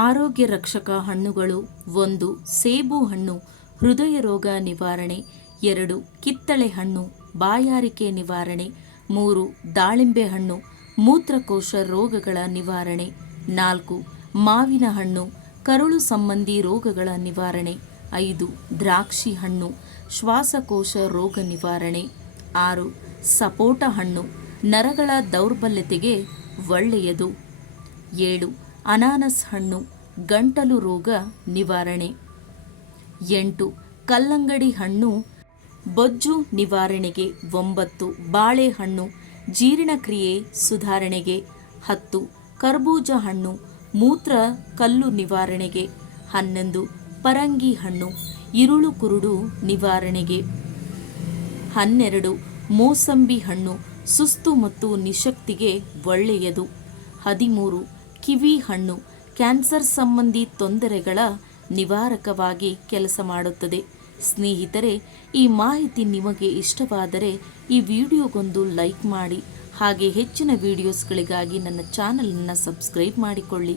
ಆರೋಗ್ಯ ರಕ್ಷಕ ಹಣ್ಣುಗಳು: 1. ಸೇಬು ಹಣ್ಣು ಹೃದಯ ರೋಗ ನಿವಾರಣೆ. 2. ಕಿತ್ತಳೆ ಹಣ್ಣು ಬಾಯಾರಿಕೆ ನಿವಾರಣೆ. 3. ದಾಳಿಂಬೆ ಹಣ್ಣು ಮೂತ್ರಕೋಶ ರೋಗಗಳ ನಿವಾರಣೆ. 4. ಮಾವಿನ ಹಣ್ಣು ಕರುಳು ಸಂಬಂಧಿ ರೋಗಗಳ ನಿವಾರಣೆ. 5. ದ್ರಾಕ್ಷಿ ಹಣ್ಣು ಶ್ವಾಸಕೋಶ ರೋಗ ನಿವಾರಣೆ. 6. ಸಪೋಟ ಹಣ್ಣು ನರಗಳ ದೌರ್ಬಲ್ಯತೆಗೆ ಒಳ್ಳೆಯದು. 7. ಅನಾನಸ್ ಹಣ್ಣು ಗಂಟಲು ರೋಗ ನಿವಾರಣೆ. 8. ಕಲ್ಲಂಗಡಿ ಹಣ್ಣು ಬೊಜ್ಜು ನಿವಾರಣೆಗೆ. 9. ಬಾಳೆಹಣ್ಣು ಜೀರ್ಣಕ್ರಿಯೆ ಸುಧಾರಣೆಗೆ. 10. ಕರ್ಬೂಜ ಹಣ್ಣು ಮೂತ್ರ ಕಲ್ಲು ನಿವಾರಣೆಗೆ. 11. ಪರಂಗಿ ಹಣ್ಣು ಇರುಳು ಕುರುಡು ನಿವಾರಣೆಗೆ. 12. ಮೋಸಂಬಿ ಹಣ್ಣು ಸುಸ್ತು ಮತ್ತು ನಿಶಕ್ತಿಗೆ ಒಳ್ಳೆಯದು. 13. ಕಿವಿ ಹಣ್ಣು ಕ್ಯಾನ್ಸರ್ ಸಂಬಂಧಿ ತೊಂದರೆಗಳ ನಿವಾರಕವಾಗಿ ಕೆಲಸ ಮಾಡುತ್ತದೆ. ಸ್ನೇಹಿತರೆ, ಈ ಮಾಹಿತಿ ನಿಮಗೆ ಇಷ್ಟವಾದರೆ ಈ ವಿಡಿಯೋಗೊಂದು ಲೈಕ್ ಮಾಡಿ. ಹಾಗೆ ಹೆಚ್ಚಿನ ವಿಡಿಯೋಸ್ಗಳಿಗಾಗಿ ನನ್ನ ಚಾನಲನ್ನು ಸಬ್ಸ್ಕ್ರೈಬ್ ಮಾಡಿಕೊಳ್ಳಿ.